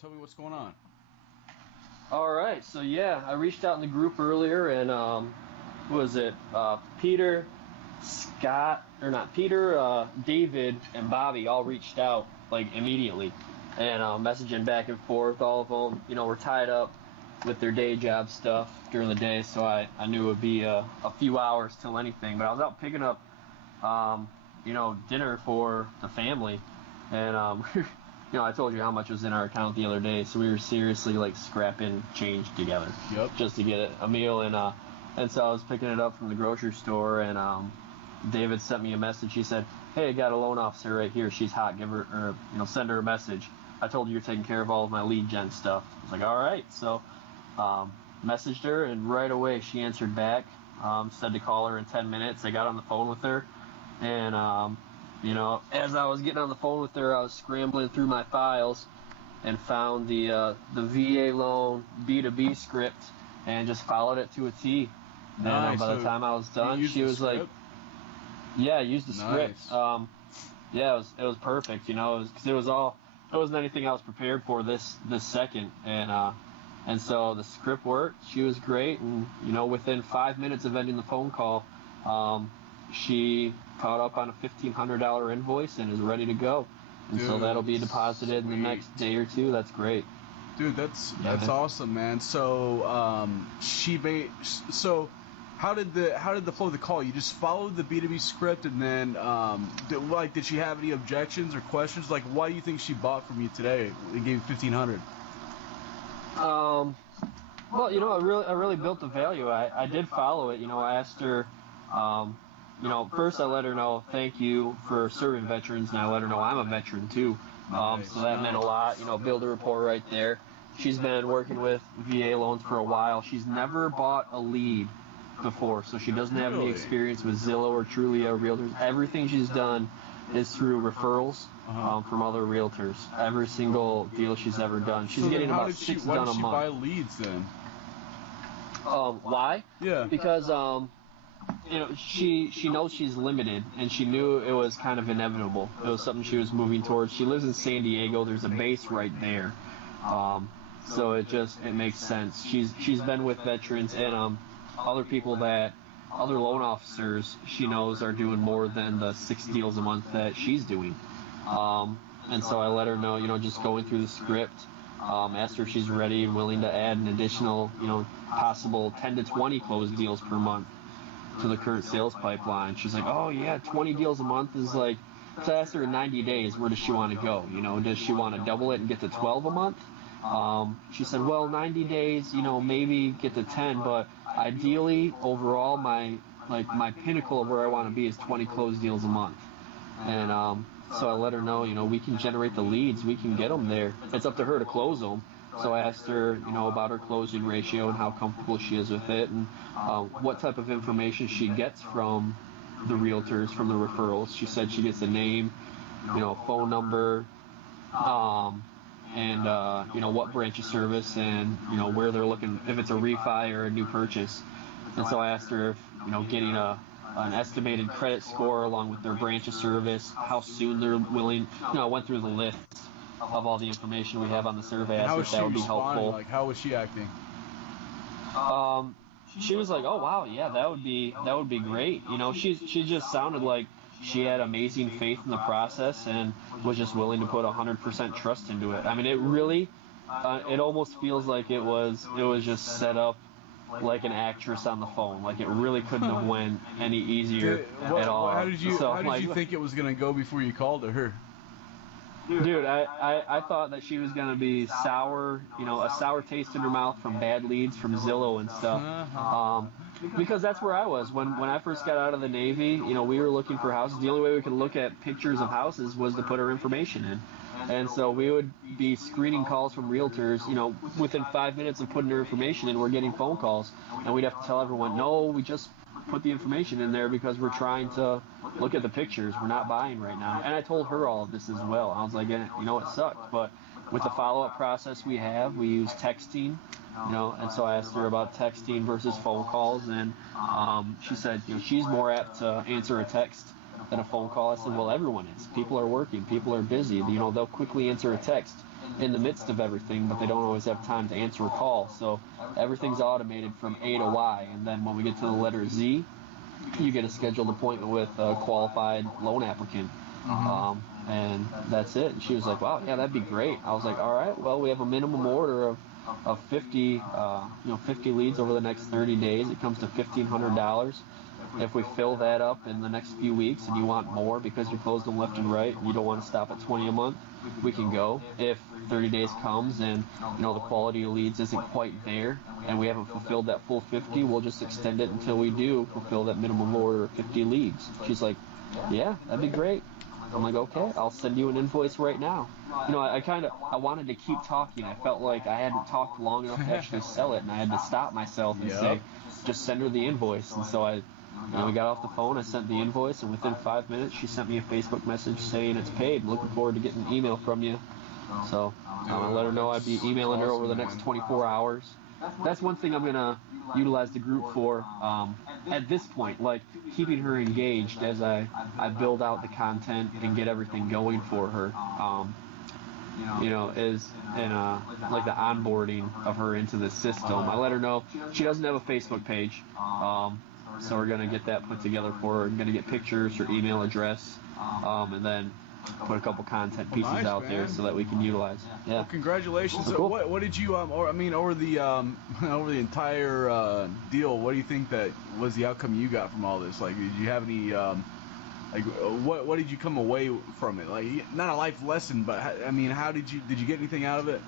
tell me what's going on. All right, so yeah, I reached out in the group earlier, and who was it? Peter, Scott, or not Peter, David, and Bobby all reached out like immediately, and messaging back and forth. All of them, were tied up with their day job stuff during the day, so I knew it would be a few hours till anything. But I was out picking up, dinner for the family, and I told you how much was in our account the other day, so we were seriously like scrapping change together, just to get a meal. And so I was picking it up from the grocery store, and David sent me a message. He said, "Hey, I got a loan officer right here. She's hot. Give her, or send her a message. I told you you're taking care of all of my lead gen stuff." I was like, "All right." So messaged her, and right away she answered back. Said to call her in 10 minutes. I got on the phone with her, and as I was getting on the phone with her, I was scrambling through my files and found the VA loan B2B script and just followed it to a T. And Nice. by the time I was done, she was like, "Yeah, I used the Nice. script." Yeah, it was perfect. Because it wasn't anything I was prepared for this second, and so the script worked. She was great, and within 5 minutes of ending the phone call, she caught up on a $1,500 invoice and is ready to go. And so that'll be deposited in the next day or two. That's great. Dude, that's awesome, man. So how did the flow of the call? You just followed the B2B script, and then did she have any objections or questions? Like, why do you think she bought from you today? They gave you $1,500. Well, I really built the value. I did follow it. I asked her. First I let her know thank you for serving veterans, and I let her know I'm a veteran too. So that meant a lot. Build a rapport right there. She's been working with VA loans for a while. She's never bought a lead before, so she doesn't have any experience with Zillow or Trulia or realtors. Everything she's done is through referrals from other realtors. Every single deal she's ever done. She's getting about 6 done a month. Why did she buy leads then? Why? Yeah. Because she knows she's limited, and she knew it was kind of inevitable. It was something she was moving towards. She lives in San Diego. There's a base right there, so it makes sense. She's been with veterans and other loan officers she knows are doing more than the 6 deals a month that she's doing. And so I let her know, just going through the script. Asked her if she's ready and willing to add an additional, possible 10 to 20 closed deals per month to the current sales pipeline. She's like, "Oh yeah, 20 deals a month is like." So I asked her in 90 days, where does she want to go? Does she want to double it and get to 12 a month? She said, well, 90 days, maybe get to 10, but ideally, overall, my pinnacle of where I want to be is 20 closed deals a month. And so I let her know, we can generate the leads, we can get them there. It's up to her to close them. So I asked her, about her closing ratio and how comfortable she is with it, and what type of information she gets from the realtors, from the referrals. She said she gets a name, phone number, and what branch of service, and where they're looking, if it's a refi or a new purchase. And so I asked her if getting an estimated credit score along with their branch of service, how soon they're willing. I went through the list of all the information we have on the survey. How was she that would be helpful. Like, how was she acting? She was like, "Oh wow, yeah, that would be great." She just sounded like she had amazing faith in the process and was just willing to put 100% trust into it. I mean, it really, it almost feels like it was just set up like an actress on the phone. Like, it really couldn't have went any easier at all. How did you think it was gonna go before you called her? Dude, I thought that she was gonna be sour, a sour taste in her mouth from bad leads from Zillow and stuff. Because that's where I was when I first got out of the Navy. We were looking for houses. The only way we could look at pictures of houses was to put her information in. And so we would be screening calls from realtors. Within 5 minutes of putting her information in, we're getting phone calls, and we'd have to tell everyone, "No, we just put the information in there because we're trying to look at the pictures. We're not buying right now." And I told her all of this as well. I was like, it sucked, but with the follow-up process we have, we use texting. And so I asked her about texting versus phone calls, and she said, she's more apt to answer a text than a phone call. I said, well, everyone is. People are working. People are busy. They'll quickly answer a text. in the midst of everything, but they don't always have time to answer a call. So everything's automated from A to Y, and then when we get to the letter Z, you get a scheduled appointment with a qualified loan applicant. And that's it. And she was like, wow, yeah, that'd be great. I was like, all right, well, we have a minimum order of 50 leads over the next 30 days. It comes to $1,500. If we fill that up in the next few weeks and you want more because you're closed them left and right and you don't want to stop at 20 a month, we can go. If 30 days comes and the quality of leads isn't quite there and we haven't fulfilled that full 50, we'll just extend it until we do fulfill that minimum order of 50 leads. She's like, yeah, that'd be great. I'm like, okay, I'll send you an invoice right now. I wanted to keep talking. I felt like I hadn't talked long enough to actually sell it, and I had to stop myself and say, just send her the invoice. And so we got off the phone, I sent the invoice, and within 5 minutes, she sent me a Facebook message saying it's paid. Looking forward to getting an email from you. So I let her know I'd be emailing her over the next 24 hours. That's one thing I'm going to utilize the group for at this point, like keeping her engaged as I build out the content and get everything going for her. Is in like the onboarding of her into the system. I let her know she doesn't have a Facebook page, so we're going to get that put together for her. We're going to get pictures, her email address, and then put a couple content pieces out there so that we can utilize. Yeah. Well, congratulations. Cool. What did you over the over the entire deal? What do you think that was the outcome you got from all this? Like, did you have any what did you come away from it? Like, not a life lesson, but how did you get anything out of it?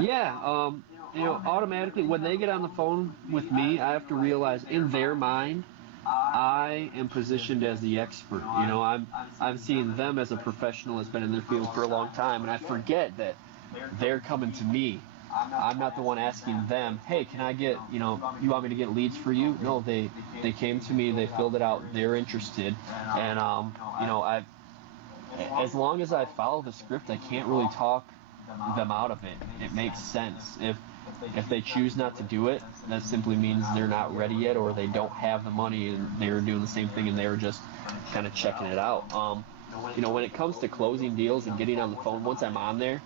Yeah. Automatically when they get on the phone with me, I have to realize in their mind I am positioned as the expert. I'm seeing them as a professional that's been in their field for a long time, and I forget that they're coming to me. I'm not the one asking them, hey, can I get, you want me to get leads for you? No, they came to me, they filled it out, they're interested, and as long as I follow the script, I can't really talk them out of it. It makes sense. If they choose not to do it, that simply means they're not ready yet, or they don't have the money and they're doing the same thing and they're just kind of checking it out. When it comes to closing deals and getting on the phone, once I'm on there,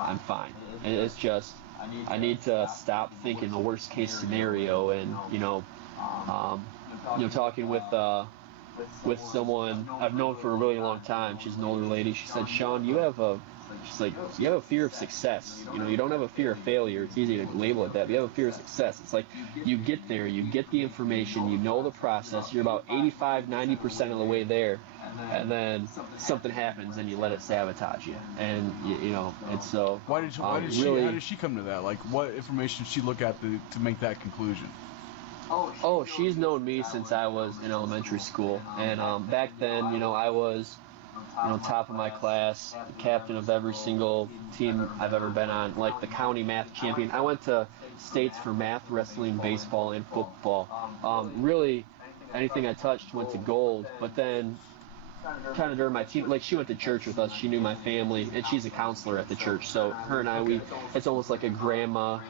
I'm fine. And it's just, I need to stop thinking the worst case scenario and, talking with someone I've known for a really long time. She's an older lady. She said, Sean, you have a fear of success. You don't have a fear of failure. It's easy to label it that. But you have a fear of success. It's like you get there, you get the information, you know the process, you're about 85-90% of the way there, and then something happens and you let it sabotage you. And it's so. How did she come to that? Like, what information did she look at to make that conclusion? Oh, she's known me since I was in elementary school, and back then, I was top of my class, captain of every single team I've ever been on, like the county math champion. I went to states for math, wrestling, baseball, and football. Really, anything I touched went to gold. But then, kind of during my team, like she went to church with us. She knew my family, and she's a counselor at the church. So her and I, it's almost like a grandson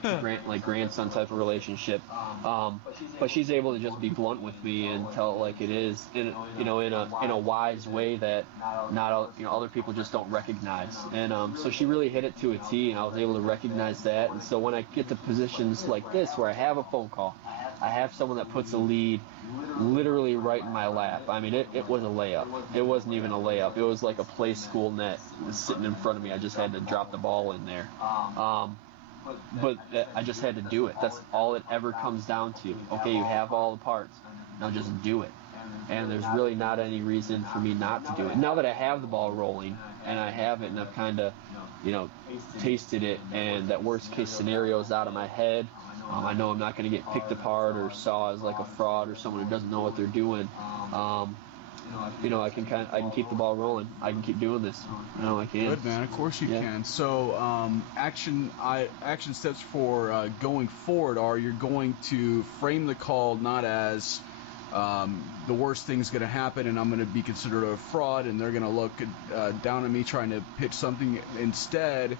type of relationship. But she's able to just be blunt with me and tell it like it is, in a wise way that not other people just don't recognize. And so she really hit it to a T, and I was able to recognize that. And so when I get to positions like this, where I have a phone call, I have someone that puts a lead literally right in my lap. It was a layup. It wasn't even a layup. It was like a play school net sitting in front of me. I just had to drop the ball in there. But I just had to do it. That's all it ever comes down to. Okay, you have all the parts. Now just do it. And there's really not any reason for me not to do it. Now that I have the ball rolling, and I have it, and I've kind of, tasted it, and that worst case scenario is out of my head. I know I'm not going to get picked apart or saw as like a fraud or someone who doesn't know what they're doing. I can keep the ball rolling. I can keep doing this. I can. Good, man. Of course you can. So, action steps for going forward are you're going to frame the call not as the worst thing's going to happen and I'm going to be considered a fraud and they're going to look down at me trying to pitch something. Instead,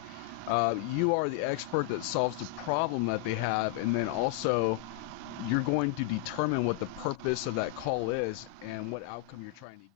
you are the expert that solves the problem that they have, and then also you're going to determine what the purpose of that call is and what outcome you're trying to get.